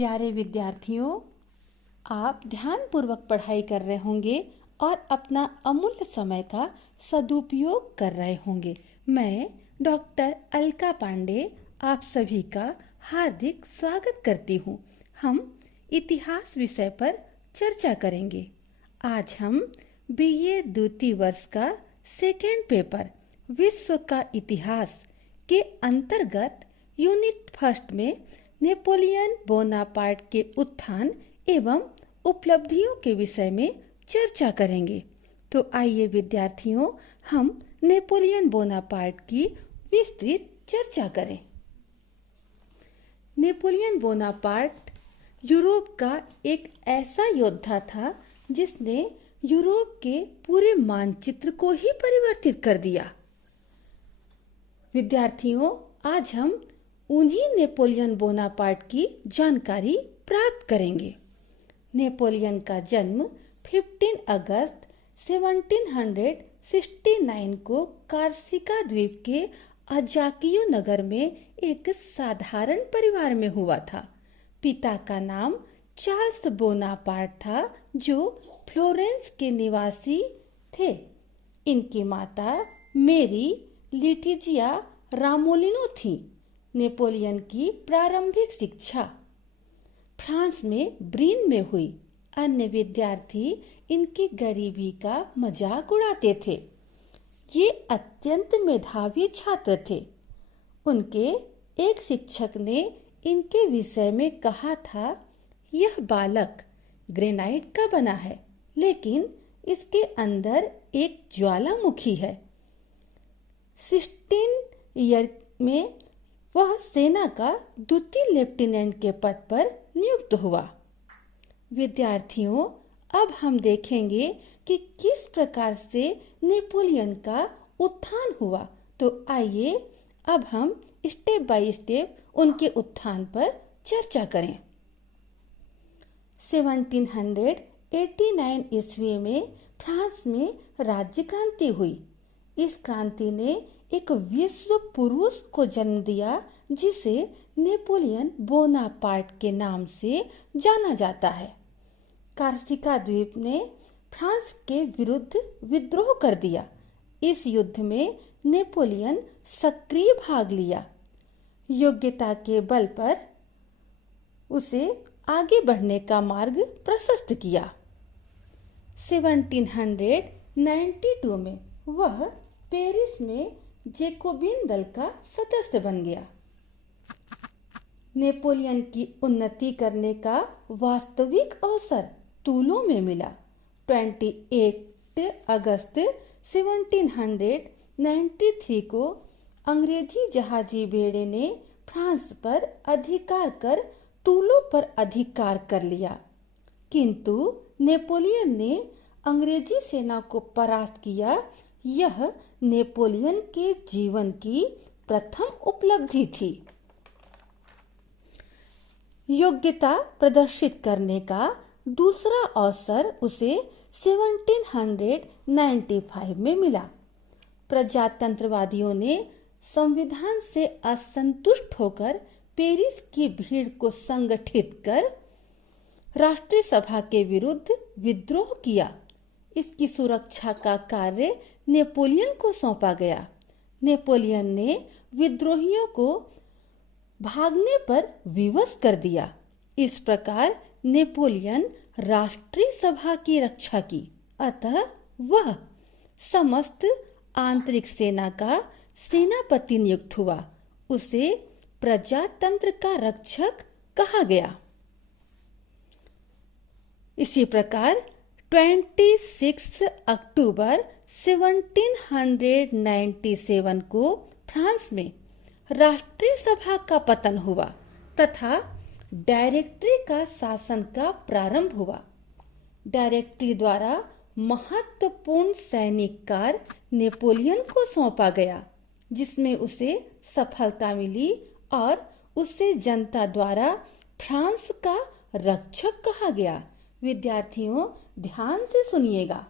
प्यारे विद्यार्थियों, आप ध्यानपूर्वक पढ़ाई कर रहे होंगे और अपना अमूल्य समय का सदुपयोग कर रहे होंगे। मैं डॉक्टर अलका पांडे आप सभी का हार्दिक स्वागत करती हूँ। हम इतिहास विषय पर चर्चा करेंगे। आज हम बीए द्वितीय वर्ष का सेकेंड पेपर विश्व का इतिहास के अंतर्गत यूनिट फर्स्ट में नेपोलियन बोनापार्ट के उत्थान एवं उपलब्धियों के विषय में चर्चा करेंगे। तो आइए विद्यार्थियों, हम नेपोलियन बोनापार्ट की विस्तृत चर्चा करें। नेपोलियन बोनापार्ट यूरोप का एक ऐसा योद्धा था जिसने यूरोप के पूरे मानचित्र को ही परिवर्तित कर दिया। विद्यार्थियों, आज हम उन्हीं नेपोलियन बोनापार्ट की जानकारी प्राप्त करेंगे। नेपोलियन का जन्म 15 अगस्त 1769 को कार्सिका द्वीप के अजाकियो नगर में एक साधारण परिवार में हुआ था। पिता का नाम चार्ल्स बोनापार्ट था, जो फ्लोरेंस के निवासी थे। इनकी माता मेरी लिटिजिया रामोलिनो थी। नेपोलियन की प्रारंभिक शिक्षा फ्रांस में ब्रीन में हुई। अन्य विद्यार्थी इनकी गरीबी का मजाक उड़ाते थे। ये अत्यंत मेधावी छात्र थे। उनके एक शिक्षक ने इनके विषय में कहा था, यह बालक ग्रेनाइट का बना है, लेकिन इसके अंदर एक ज्वालामुखी है। 16 ईयर में वह सेना का द्वितीय लेफ्टिनेंट के पद पर नियुक्त हुआ। विद्यार्थियों, अब हम देखेंगे कि किस प्रकार से नेपोलियन का उत्थान हुआ। तो आइए अब हम स्टेप बाय स्टेप उनके उत्थान पर चर्चा करें। 1789 ईस्वी में फ्रांस में राज्य क्रांति हुई। इस क्रांति ने एक विश्व पुरुष को जन्म दिया, जिसे नेपोलियन बोनापार्ट के नाम से जाना जाता है। कार्सिका द्वीप ने फ्रांस के विरुद्ध विद्रोह कर दिया। इस युद्ध में नेपोलियन सक्रिय भाग लिया। योग्यता के बल पर उसे आगे बढ़ने का मार्ग प्रशस्त किया। 1792 में वह पेरिस में जैकोबिन दल का सदस्य बन गया। नेपोलियन की उन्नति करने का वास्तविक अवसर तूलों में मिला। 28 अगस्त 1793 को अंग्रेजी जहाजी बेड़े ने फ्रांस पर अधिकार कर तूलों पर अधिकार कर लिया, किंतु नेपोलियन ने अंग्रेजी सेना को परास्त किया। यह नेपोलियन के जीवन की प्रथम उपलब्धि थी। योग्यता प्रदर्शित करने का दूसरा अवसर उसे 1795 में मिला। प्रजातंत्रवादियों ने संविधान से असंतुष्ट होकर पेरिस की भीड़ को संगठित कर राष्ट्रीय सभा के विरुद्ध विद्रोह किया। इसकी सुरक्षा का कार्य नेपोलियन को सौंपा गया। नेपोलियन ने विद्रोहियों को भागने पर विवश कर दिया। इस प्रकार नेपोलियन राष्ट्रीय सभा की रक्षा की, अतः वह समस्त आंतरिक सेना का सेनापति नियुक्त हुआ। उसे प्रजातंत्र का रक्षक कहा गया। इसी प्रकार 26 अक्टूबर 1797 को फ्रांस में राष्ट्रीय सभा का पतन हुआ तथा डायरेक्टरी का शासन का प्रारंभ हुआ। डायरेक्टरी द्वारा महत्वपूर्ण सैनिक कार्य नेपोलियन को सौंपा गया, जिसमें उसे सफलता मिली और उसे जनता द्वारा फ्रांस का रक्षक कहा गया। विद्यार्थियों, ध्यान से सुनिएगा।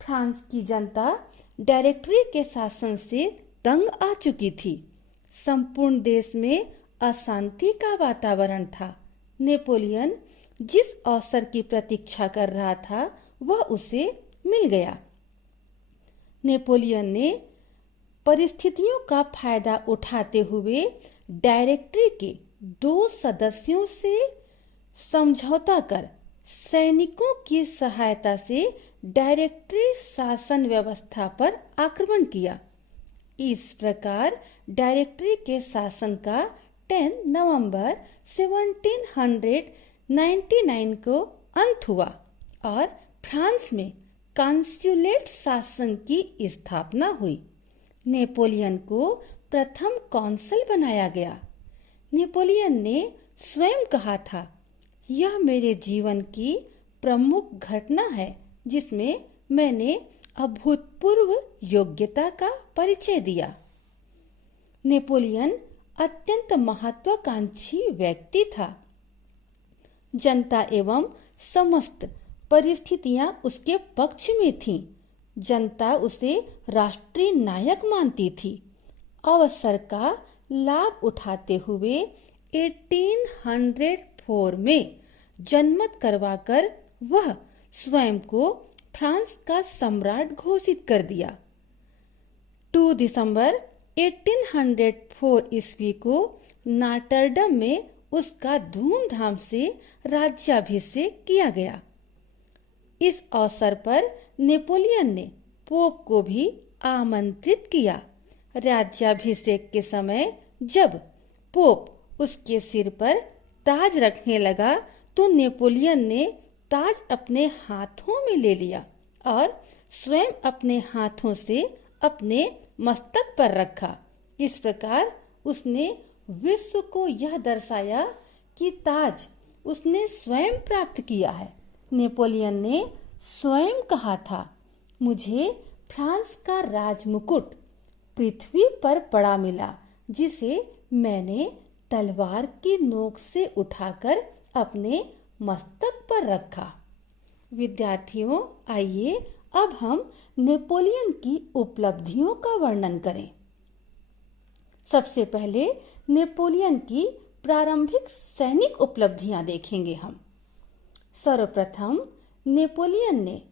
फ्रांस की जनता डायरेक्टरी के शासन से तंग आ चुकी थी। संपूर्ण देश में अशांति का वातावरण था। नेपोलियन जिस अवसर की प्रतीक्षा कर रहा था वह उसे मिल गया। नेपोलियन ने परिस्थितियों का फायदा उठाते हुए डायरेक्टरी के 2 सदस्यों से समझौता कर सैनिकों की सहायता से डायरेक्टरी शासन व्यवस्था पर आक्रमण किया। इस प्रकार डायरेक्टरी के शासन का 10 नवंबर 1799 को अंत हुआ और फ्रांस में कॉन्सुलेट शासन की स्थापना हुई। नेपोलियन को प्रथम कॉन्सल बनाया गया। नेपोलियन ने स्वयं कहा था, यह मेरे जीवन की प्रमुख घटना है जिसमें मैंने अभूतपूर्व योग्यता का परिचय दिया। नेपोलियन अत्यंत महत्वाकांक्षी व्यक्ति था। जनता एवं समस्त परिस्थितियां उसके पक्ष में थीं। जनता उसे राष्ट्रीय नायक मानती थी। अवसर का लाभ उठाते हुए 1804 में जनमत करवाकर वह स्वयं को फ्रांस का सम्राट घोषित कर दिया। 2 दिसंबर 1804 ईस्वी को नाटरडम में उसका धूमधाम से राज्याभिषेक किया गया। इस अवसर पर नेपोलियन ने पोप को भी आमंत्रित किया। राज्याभिषेक के समय जब पोप उसके सिर पर ताज रखने लगा तो नेपोलियन ने ताज अपने हाथों में ले लिया और स्वयं अपने हाथों से अपने मस्तक पर रखा। इस प्रकार उसने विश्व को यह दर्शाया कि ताज उसने स्वयं प्राप्त किया है। नेपोलियन ने स्वयं कहा था, मुझे फ्रांस का राजमुकुट पृथ्वी पर पड़ा मिला जिसे मैंने तलवार की नोक से उठाकर अपने मस्तक पर रखा। विद्यार्थियों, आइए अब हम नेपोलियन की उपलब्धियों का वर्णन करें। सबसे पहले नेपोलियन की प्रारंभिक सैनिक उपलब्धियां देखेंगे हम। सर्वप्रथम नेपोलियन ने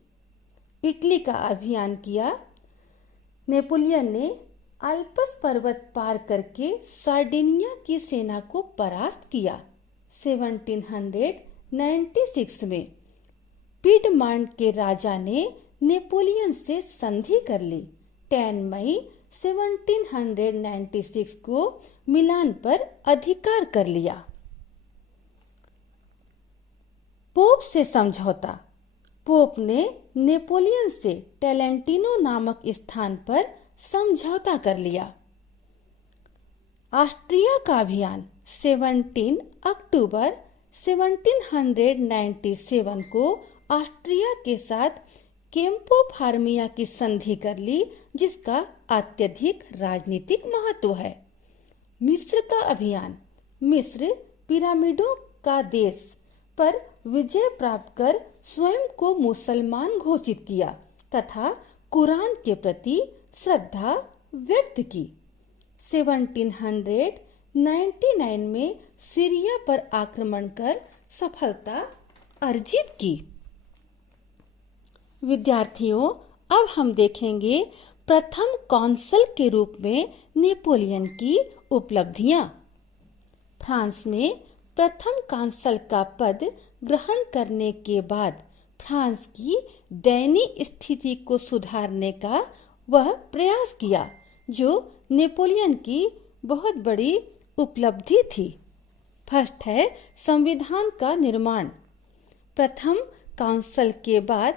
इटली का अभियान किया। नेपोलियन ने अल्प्स पर्वत पार करके सार्डिनिया की सेना को परास्त किया। 1796 में पिडमांट के राजा ने नेपोलियन से संधि कर ली। 10 मई 1796 को मिलान पर अधिकार कर लिया। पोप से समझौता। पोप ने नेपोलियन से टेलेंटिनो नामक स्थान पर समझौता कर लिया। ऑस्ट्रिया का अभियान 17 अक्टूबर 1797 को ऑस्ट्रिया के साथ केम्पो फार्मिया की संधि कर ली, जिसका अत्यधिक राजनीतिक महत्व है। मिस्र का अभियान। मिस्र पिरामिडों का देश पर विजय प्राप्त कर स्वयं को मुसलमान घोषित किया तथा कुरान के प्रति श्रद्धा व्यक्त की। 1799 में सीरिया पर आक्रमण कर सफलता अर्जित की। विद्यार्थियों, अब हम देखेंगे प्रथम कॉन्सल के रूप में नेपोलियन की उपलब्धियां। फ्रांस में प्रथम कॉन्सल का पद ग्रहण करने के बाद फ्रांस की दयनीय स्थिति को सुधारने का वह प्रयास किया, जो नेपोलियन की बहुत बड़ी उपलब्धि थी। फर्स्ट है संविधान का निर्माण। प्रथम काउंसिल के बाद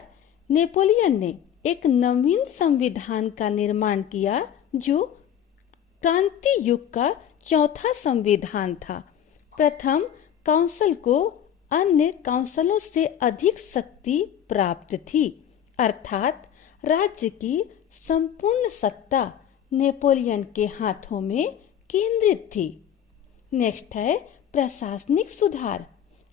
नेपोलियन ने एक नवीन संविधान का निर्माण किया, जो क्रांति युग का चौथा संविधान था। प्रथम काउंसिल को अन्य काउंसिलों से अधिक शक्ति प्राप्त थी, अर्थात राज्य की संपूर्ण सत्ता नेपोलियन के हाथों में केंद्रित थी। नेक्स्ट है प्रशासनिक सुधार।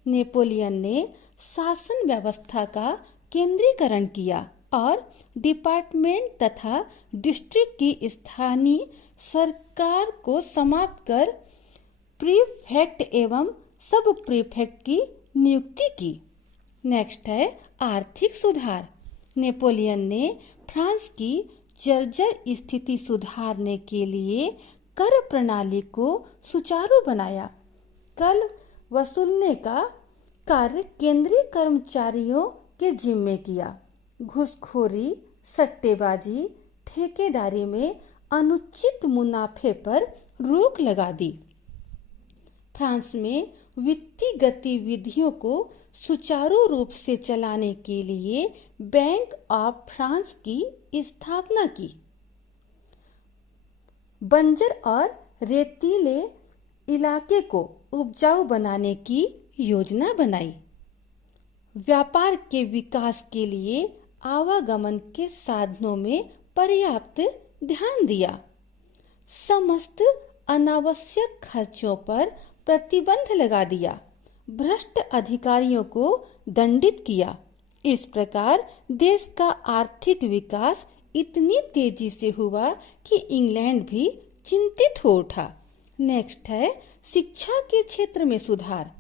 नेपोलियन ने शासन व्यवस्था का केंद्रीकरण किया और डिपार्टमेंट तथा डिस्ट्रिक्ट की स्थानीय सरकार को समाप्त कर प्रीफेक्ट एवं सब प्रीफेक्ट की नियुक्ति की। नेक्स्ट है आर्थिक सुधार। नेपोलियन ने फ्रांस की जर्जर स्थिति सुधारने के लिए कर प्रणाली को सुचारू बनाया। कर वसूलने का कार्य केंद्रीय कर्मचारियों के जिम्मे किया। घूसखोरी, सट्टेबाजी, ठेकेदारी में अनुचित मुनाफे पर रोक लगा दी। फ्रांस में वित्तीय गतिविधियों को सुचारू रूप से चलाने के लिए बैंक ऑफ फ्रांस की स्थापना की। बंजर और रेतीले इलाके को उपजाऊ बनाने की योजना बनाई। व्यापार के विकास के लिए आवागमन के साधनों में पर्याप्त ध्यान दिया। समस्त अनावश्यक खर्चों पर प्रतिबंध लगा दिया। भ्रष्ट अधिकारियों को दंडित किया। इस प्रकार देश का आर्थिक विकास इतनी तेजी से हुआ कि इंग्लैंड भी चिंतित हो उठा। नेक्स्ट है शिक्षा के क्षेत्र में सुधार।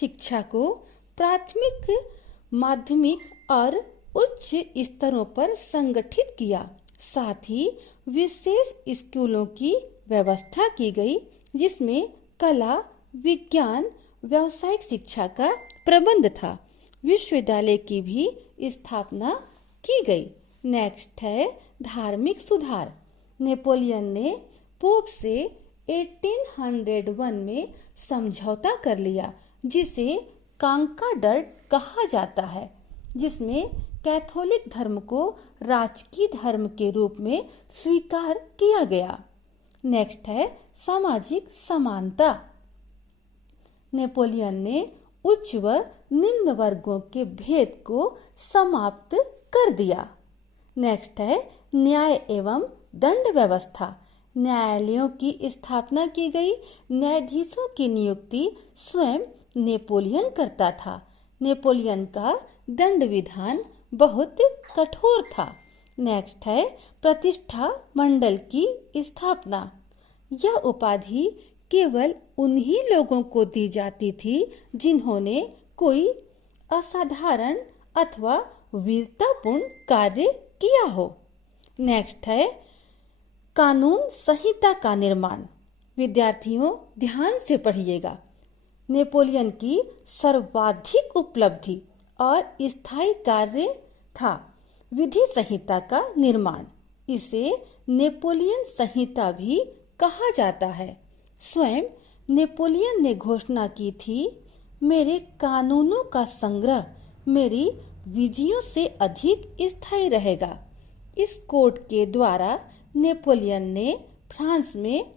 शिक्षा को प्राथमिक, माध्यमिक और उच्च स्तरों पर संगठित किया। साथ ही विशेष स्कूलों की व्यवस्था की गई, जिसमें कला, विज्ञान, व्यावसायिक शिक्षा का प्रबंध था। विश्वविद्यालय की भी स्थापना की गई। नेक्स्ट है धार्मिक सुधार। नेपोलियन ने पोप से 1801 में समझौता कर लिया, जिसे कांकाडर्ट कहा जाता है, जिसमें कैथोलिक धर्म को राजकीय धर्म के रूप में स्वीकार किया गया। नेक्स्ट है सामाजिक समानता। नेपोलियन ने उच्च व निम्न वर्गों के भेद को समाप्त कर दिया। नेक्स्ट है न्याय एवं दंड व्यवस्था। न्यायालयों की स्थापना की गई। न्यायाधीशों की नियुक्ति स्वयं नेपोलियन करता था। नेपोलियन का दंड विधान बहुत कठोर था। नेक्स्ट है प्रतिष्ठा मंडल की स्थापना। यह उपाधि केवल उन्हीं लोगों को दी जाती थी जिन्होंने कोई असाधारण अथवा वीरतापूर्ण कार्य किया हो। नेक्स्ट है कानून संहिता का निर्माण। विद्यार्थियों ध्यान से पढ़िएगा। नेपोलियन की सर्वाधिक उपलब्धि और स्थायी कार्य था विधि संहिता का निर्माण। इसे नेपोलियन संहिता भी कहा जाता है। स्वयं नेपोलियन ने घोषणा की थी, मेरे कानूनों का संग्रह मेरी विजयों से अधिक स्थायी रहेगा। इस कोड के द्वारा नेपोलियन ने फ्रांस में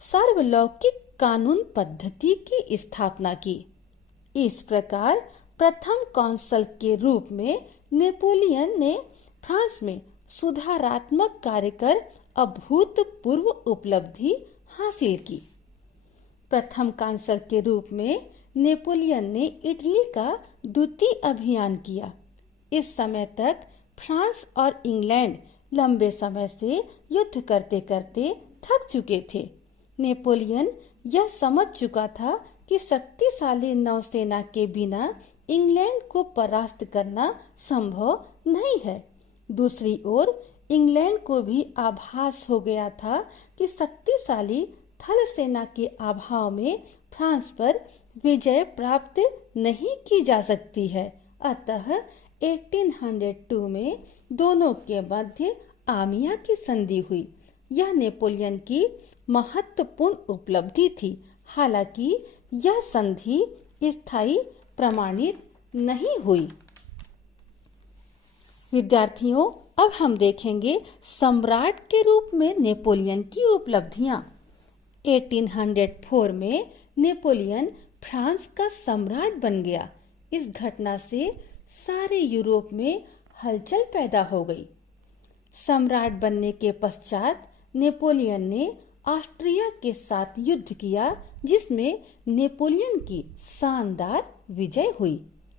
सार्वलौकिक कानून पद्धति की स्थापना की। इस प्रकार प्रथम कौंसल के रूप में नेपोलियन ने फ्रांस में सुधारात्मक कार्य कर अभूतपूर्व उपलब्धि हासिल की। प्रथम कांसल के रूप में नेपोलियन ने इटली का द्वितीय अभियान किया। इस समय तक फ्रांस और इंग्लैंड लंबे समय से युद्ध करते करते थक चुके थे। नेपोलियन यह समझ चुका था कि शक्तिशाली नौसेना के बिना इंग्लैंड को परास्त करना संभव नहीं है। दूसरी ओर इंग्लैंड को भी आभास हो गया था कि शक्तिशाली थल सेना के अभाव में फ्रांस पर विजय प्राप्त नहीं की जा सकती है। अतः 1802 में दोनों के मध्य आमिया की संधि हुई। यह नेपोलियन की महत्वपूर्ण उपलब्धि थी। हालांकि यह संधि स्थायी प्रमाणित नहीं हुई। विद्यार्थियों, अब हम देखेंगे सम्राट के रूप में नेपोलियन की उपलब्धियां। 1804 में नेपोलियन फ्रांस का सम्राट बन गया। इस घटना से सारे यूरोप में हलचल पैदा हो गई। सम्राट बनने के पश्चात नेपोलियन ने ऑस्ट्रिया के साथ युद्ध किया, जिसमें नेपोलियन की शानदार विजय हुई।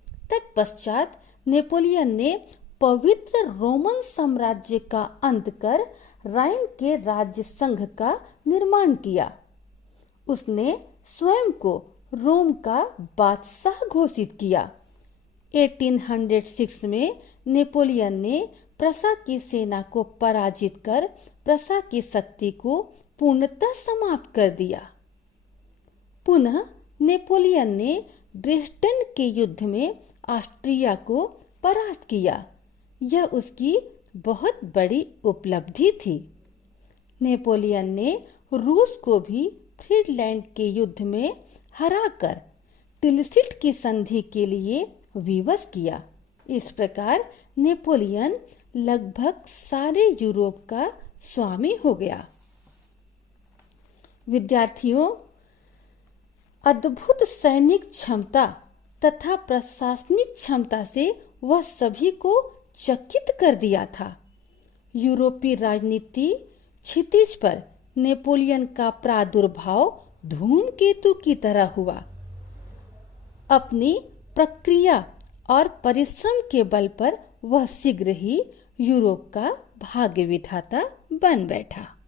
तत्पश्चात नेपोलियन ने पवित्र रोमन साम्राज्य का अंत कर राइन के राज्य संघ का निर्माण किया। उसने स्वयं को रोम का बादशाह घोषित किया। 1806 में नेपोलियन ने प्रसा की सेना को पराजित कर प्रसा की शक्ति को पूर्णतः समाप्त कर दिया। पुनः नेपोलियन ने ड्रेसडन के युद्ध में ऑस्ट्रिया को परास्त किया। यह उसकी बहुत बड़ी उपलब्धि थी। नेपोलियन ने रूस को भी फ्रीडलैंड के युद्ध में हराकर टिलसिट की संधि के लिए विवश किया। इस प्रकार नेपोलियन लगभग सारे यूरोप का स्वामी हो गया। विद्यार्थियों, अद्भुत सैनिक क्षमता तथा प्रशासनिक क्षमता से वह सभी को चकित कर दिया था। यूरोपीय राजनीति क्षितिज पर नेपोलियन का प्रादुर्भाव धूमकेतु की तरह हुआ। अपनी प्रक्रिया और परिश्रम के बल पर वह शीघ्र ही यूरोप का भाग्य विधाता बन बैठा।